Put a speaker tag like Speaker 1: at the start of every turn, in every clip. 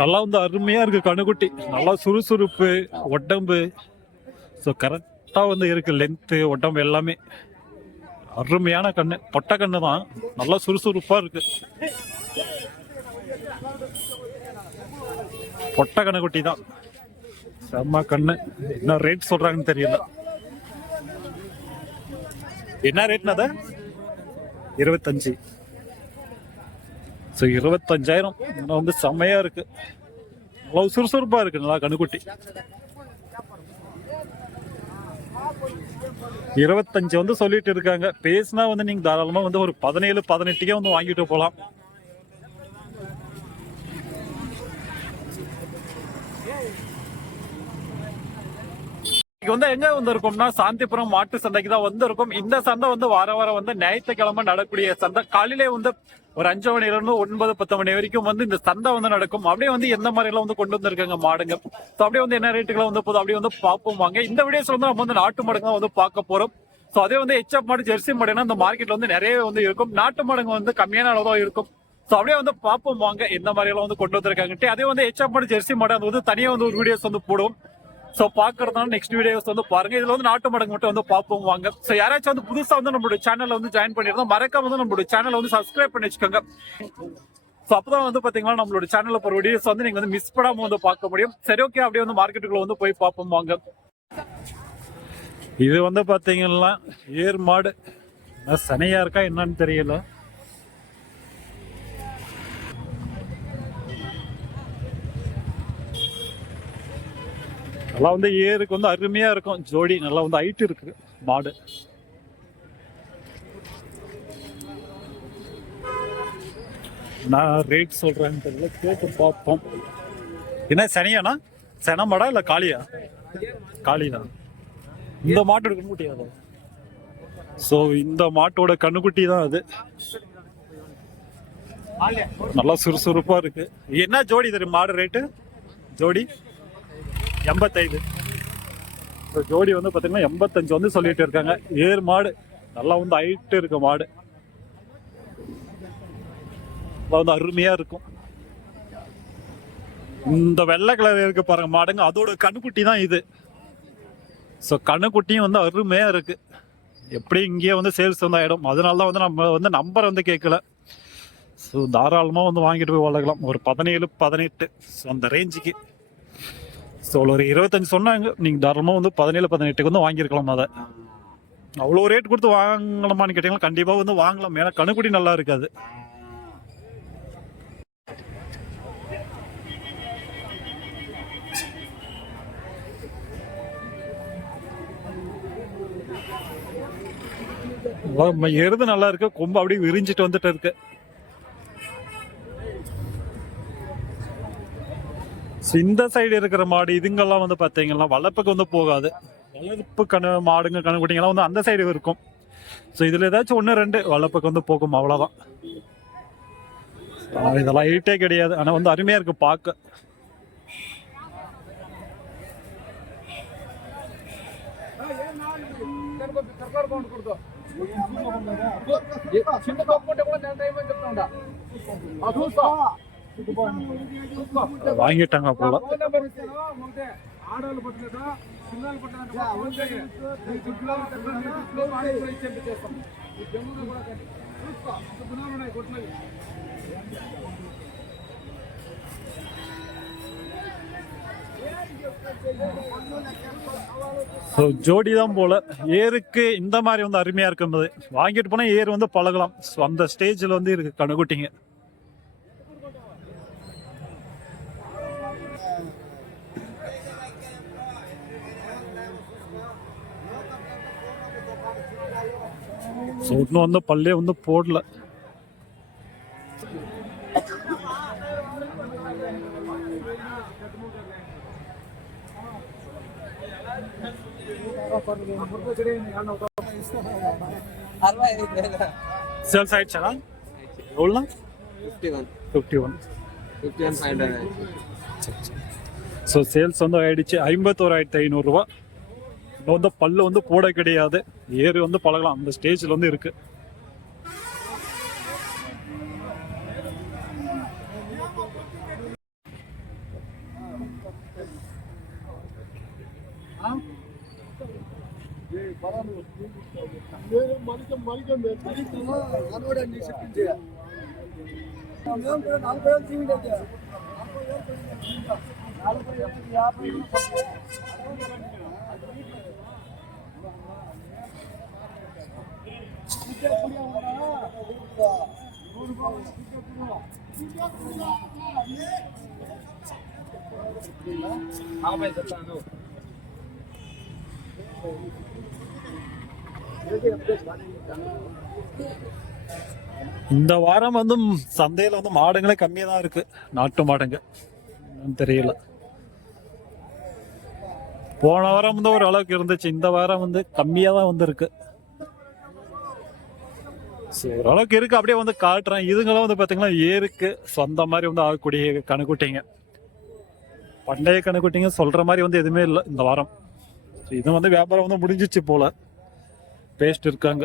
Speaker 1: நல்லா வந்து அருமையாக இருக்குது கண்ணுக்குட்டி. நல்லா சுறுசுறுப்பு உடம்பு. ஸோ கரெக்டாக வந்து இருக்குது லென்த்து உடம்பு எல்லாமே. அருமையான கண்ணு. பொட்டை கண்ணு தான். நல்லா சுறுசுறுப்பாக இருக்குது பொட்டை கண்ணுக்குட்டி தான். செம்ம கண்ணு. என்ன ரேட் சொல்கிறாங்கன்னு தெரியல. என்ன ரேட்னா அது? இருபத்தஞ்சு. ஸோ இருபத்தஞ்சாயிரம். இன்னும் வந்து செம்மையா இருக்கு. நல்லா சுறுசுறுப்பா இருக்கு நல்லா கணுக்குட்டி. இருபத்தஞ்சு வந்து சொல்லிட்டு இருக்காங்க. பேசினா வந்து நீங்க தாராளமா வந்து ஒரு பதினேழு பதினெட்டுக்கே வந்து வாங்கிட்டு போகலாம் வந்து எங்க வந்திருக்கோம்னா சாந்திபுரம் மாட்டு சந்தைக்கு தான் வந்திருக்கும். இந்த சந்தை வந்து வார வாரம் வந்து ஞாயிற்றுக்கிழமை நடக்கக்கூடிய சந்தை. காலையிலே வந்து ஒரு அஞ்சு மணில இருந்து ஒன்பது பத்து மணி வரைக்கும் வந்து இந்த சந்தை வந்து நடக்கும். அப்படியே வந்து எந்த மாதிரி எல்லாம் வந்து கொண்டு வந்திருக்காங்க மாடுங்க? ஸோ அப்படியே வந்து என்ன ரேட்டுக்குலாம் வந்து போதும் அப்படியே வந்து பார்ப்போம் வாங்க. இந்த வீடியோஸ் வந்து நம்ம வந்து நாட்டு மாடுங்க தான் வந்து பார்க்க போறோம். ஸோ அதே வந்து ஹெச்எப் மாடு ஜெர்சி மாடுனா இந்த மார்க்கெட்ல வந்து நிறைய வந்து இருக்கும். நாட்டு மாடுங்க வந்து கம்மியான அளவு தான் இருக்கும். ஸோ அப்படியே வந்து பார்ப்போம் வாங்க. எந்த மாதிரி எல்லாம் வந்து கொண்டு வந்திருக்காங்கட்டு அதே வந்து ஹெச்எப் மாடு ஜெர்சி மாடு அது வந்து தனியாக வந்து ஒரு வீடியோஸ் வந்து போடுவோம். ஸோ பார்க்கறதுனால நெக்ஸ்ட் வீடியோஸ் வந்து பாருங்க. இதுல வந்து நாட்டு மடங்கு மட்டும் வந்து பார்ப்போம் வாங்க. ஸோ யாராச்சும் வந்து புதுசா வந்து நம்மளோட சேனல்ல வந்து ஜாயின் பண்ணிருந்தோம் மறக்காம வந்து நம்மளோட சேனலை வந்து சப்ஸ்கிரைப் பண்ணி வச்சுக்கோங்க. ஸோ அப்பதான் வந்து பாத்தீங்கன்னா நம்மளோட சேனல்ல போற வீடியோஸ் வந்து நீங்க வந்து மிஸ் பண்ணாம வந்து பார்க்க முடியும். சரி ஓகே அப்படியே வந்து மார்க்கெட்டுக்குள்ள வந்து போய் பார்ப்போம் வாங்க. இது வந்து பாத்தீங்கன்னா ஏர் மாடு என்ன சனையா இருக்கா என்னன்னு தெரியல. நல்லா வந்து ஏருக்கு வந்து அருமையா இருக்கும். ஜோடி நல்லா வந்து ஹைட் இருக்கு. மாடு. நான் ரேட் சொல்றேன்னு தெரியல. கேட்டு பார்ப்போம். என்ன சனியானா? சன மாடா இல்ல காளியா? காளிதான் இந்த மாட்டோட எடுக்க முடியாது ஸோ இந்த மாட்டோட கண்ணுக்குட்டி தான் அது. நல்லா சுறுசுறுப்பா இருக்கு. என்ன ஜோடி தெரியும் மாடு ரேட்டு ஜோடி? எண்பத்தைந்து. ஸோ ஜோடி வந்து பார்த்தீங்கன்னா எண்பத்தஞ்சு வந்து சொல்லிட்டு இருக்காங்க. ஏர் மாடு நல்லா வந்து ஹைட்டு இருக்க மாடு. நல்லா வந்து அருமையாக இருக்கும். இந்த வெள்ளை கலர் இருக்கு பாருங்க மாடுங்க. அதோட கண்ணுக்குட்டி தான் இது. ஸோ கண்ணுக்குட்டியும் வந்து அருமையாக இருக்கு. எப்படி இங்கேயே வந்து சேல்ஸ் வந்து ஆகிடும் அதனால தான் வந்து நம்ம வந்து நம்பர் வந்து கேட்கல. ஸோ தாராளமாக வந்து வாங்கிட்டு போய் வளர்க்கலாம். ஒரு பதினேழு பதினெட்டு. ஸோ அந்த ரேஞ்சுக்கு ஸோ ஒரு இருபத்தஞ்சு சொன்னாங்க. நீங்கள் தாராளமாக வந்து பதினேழு பதினெட்டுக்கு வந்து வாங்கியிருக்கலாம் அதை. அவ்வளோ ரேட் கொடுத்து வாங்கலாமான்னு கேட்டிங்கன்னா கண்டிப்பாக வந்து வாங்கலாம். ஏன்னா கணுக்குடி நல்லா இருக்காது. எருது நல்லா இருக்கு. கொம்பு அப்படியே விரிஞ்சிட்டு வந்துட்டு இருக்கு. So, இந்த சைடு இருக்கிற மாடு இதுங்கெல்லாம் வந்து பார்த்தீங்கன்னா வளர்ப்புக்கு வந்து போகாது வளர்ப்பு கணு மாடுங்க கணுக்குட்டிங்கெல்லாம் வந்து அந்த சைடு இருக்கும் ஸோ இதில் ஏதாச்சும் ஒன்று ரெண்டு வளர்ப்புக்கு வந்து போகும் அவ்வளோதான் ஆனா, இதெல்லாம் ஹைட்டே கிடையாது ஆனால் வந்து அருமையாக இருக்கு பார்க்க
Speaker 2: చిన్న కప్పు ఉంటే కూడా నేను టైం అని చెప్తా ఉంటా అది చూస్తా
Speaker 1: வாங்கிட்டாங்க போல. ஜோடி தான் போல. ஏருக்கு இந்த மாதிரி வந்து அருமையாக இருக்கும்போது வாங்கிட்டு போனால் ஏர் வந்து பழகலாம். ஸோ அந்த ஸ்டேஜில் வந்து இருக்கு கணுகுட்டிங்க ಸೊ ಇನ್ನೂ ಒಂದು ಪಲ್ಯ ಒಂದು ಪೋಡ್ಲ सेल्स साइड
Speaker 3: चला रोल
Speaker 1: ना 51
Speaker 3: 51 51 500 ಸೋ ಸೇಲ್ಸ್
Speaker 1: ಒಂದು ಐಡಿಚಿ ಐಂಬತ್ತೂರ ಆಯ್ತು ಐನೂರು ರೂಪಾಯಿ இன்னும் வந்து பல்லு வந்து போட கிடையாது ஏறி வந்து பழகலாம் அந்த ஸ்டேஜில் வந்து
Speaker 2: இருக்குது నలభై యాభై
Speaker 1: இந்த வாரம் வந்து சந்தையில் சந்தையில வந்து மாடுங்களே கம்மியா தான் இருக்கு. நாட்டு மாடுங்க. தெரியல. போன வாரம் வந்து ஒரு அளவுக்கு இருந்துச்சு. இந்த வாரம் வந்து கம்மியா தான் வந்திருக்கு. ஓரளவுக்கு இருக்கு. அப்படியே வந்து காட்டுறேன். இதுங்களும் வந்து பார்த்தீங்கன்னா ஏருக்கு சொந்த மாதிரி வந்து ஆகக்கூடிய கணுக்குட்டிங்க பண்டைய கணுக்குட்டிங்க சொல்ற மாதிரி வந்து எதுவுமே இல்லை இந்த வாரம். இது வந்து வியாபாரம் வந்து முடிஞ்சிச்சு போல. பேஸ்ட் இருக்காங்க.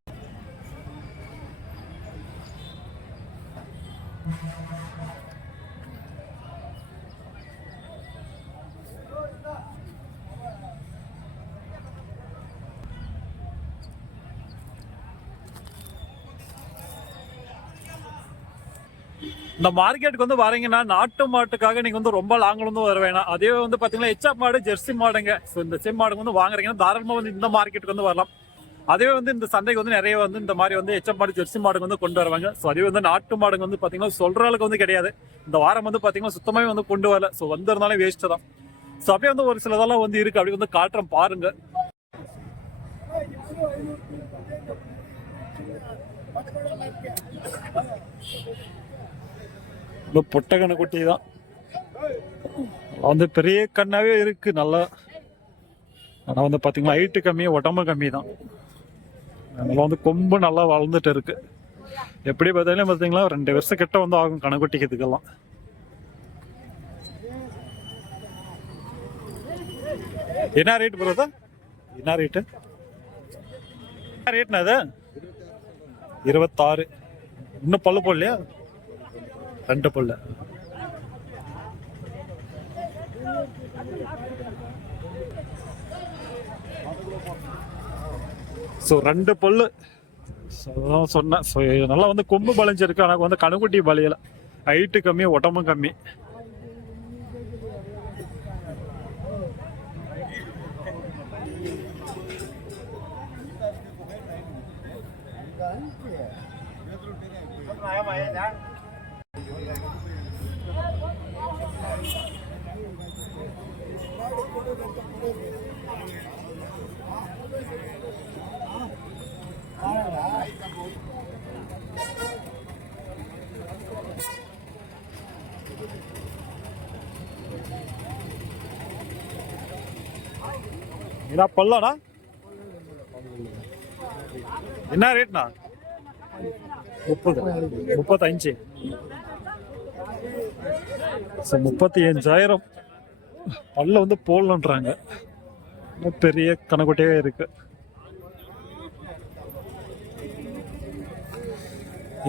Speaker 1: இந்த மார்க்கெட்டுக்கு வந்து வரீங்கன்னா நாட்டு மாட்டுக்காக நீங்க வந்து ரொம்ப லாங்ல இருந்து வர வேணாம். அதே வந்து பாத்தீங்கன்னா எச்சா மாடு ஜெர்சி மாடுங்க. ஸோ இந்த செம் மாடுங்க வந்து வாங்குறீங்கன்னா தாராளமா வந்து இந்த மார்க்கெட்டுக்கு வந்து வரலாம். அதே வந்து இந்த சந்தைக்கு வந்து நிறைய வந்து இந்த மாதிரி வந்து எச்சம் மாடு ஜெர்சி மாடுங்க வந்து கொண்டு வருவாங்க. ஸோ அதே வந்து நாட்டு மாடுங்க வந்து பாத்தீங்கன்னா சொல்ற அளவுக்கு வந்து கிடையாது. இந்த வாரம் வந்து பாத்தீங்கன்னா சுத்தமாவே வந்து கொண்டு வரல. ஸோ வந்திருந்தாலும் வேஸ்ட் தான். ஸோ அப்படியே வந்து ஒரு சிலதெல்லாம் வந்து இருக்கு. அப்படி வந்து காட்டுறோம் பாருங்க. இன்னும் பொட்டக்கண்ண குட்டி தான் வந்து பெரிய கண்ணாவே இருக்கு நல்லா. ஆனால் வந்து பார்த்திங்கன்னா ஹைட்டு கம்மி உடம்பு கம்மி தான் அதனால் வந்து கொம்பு நல்லா வளர்ந்துட்டு இருக்கு. எப்படி பார்த்தாலும் பார்த்தீங்களா ரெண்டு வருஷம் கிட்ட வந்து ஆகும் கணக்குட்டிக்கிறதுக்கெல்லாம் என்ன ரேட் ப்ரோதா என்ன ரேட்டு என்ன ரேட்னா அது? இருபத்தாறு. இன்னும் பல்லு போடலையா? ரெண்டு பல்லு. ஸோ ரெண்டு பல்லு. அதான் சொன்னேன். ஸோ நல்லா வந்து கொம்பு பழிஞ்சிருக்கு ஆனால் வந்து கணுக்குட்டி பழியல ஹைட்டு கம்மி உடம்பும் கம்மி. என்ன பல்லடா. என்ன ரேட்னா முப்பது. முப்பத்தஞ்சு. முப்பத்தி அஞ்சாயிரம். பல்ல வந்து போடலன்றாங்க. இன்னும் பெரிய கணக்குட்டியே இருக்கு.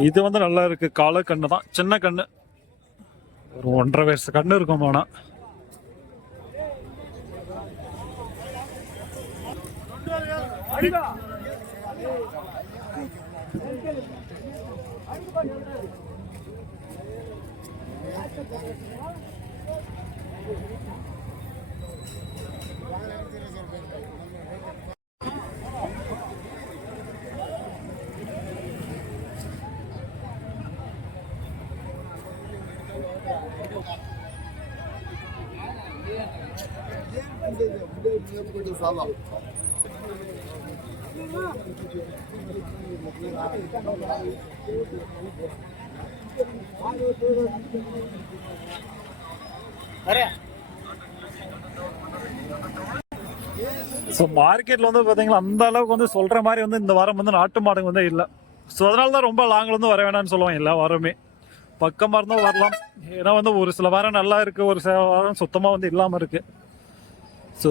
Speaker 1: இது வந்து நல்லா இருக்கு. கால கண்ணு தான். சின்ன கண்ணு. ஒரு ஒன்றரை வயசு கண்ணு இருக்கும் ஆனா ஸோ மார்க்கெட்ல வந்து பாத்தீங்கன்னா அந்த அளவுக்கு வந்து சொல்ற மாதிரி வந்து இந்த வாரம் வந்து நாட்டு மாடுங்க வந்து இல்லை. ஸோ அதனால தான் ரொம்ப லாங்ல இருந்து வர வேணாம்னு சொல்லுவாங்க எல்லா வாரமே. பக்கமா இருந்தால் வரலாம். ஏன்னா வந்து ஒரு சில வாரம் நல்லா இருக்கு ஒரு சில வாரம் சுத்தமா வந்து இல்லாம இருக்கு. ஸோ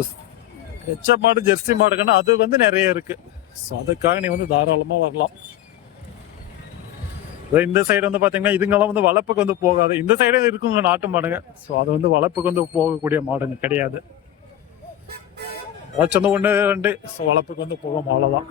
Speaker 1: எச்ச மாடு ஜெர்சி மாடுக்குன்னா அது வந்து நிறைய இருக்கு. ஸோ அதுக்காக நீ வந்து தாராளமாக வரலாம். இந்த சைடு வந்து பார்த்தீங்கன்னா இதுங்கெல்லாம் வந்து வளர்ப்புக்கு வந்து போகாது. இந்த சைடே இருக்குங்க நாட்டு மாடுங்க. ஸோ அது வந்து வளர்ப்புக்கு வந்து போகக்கூடிய மாடுங்க கிடையாது. ஏதாச்சும் வந்து ஒன்று ரெண்டு. ஸோ வளர்ப்புக்கு வந்து போகும் அவ்வளோதான்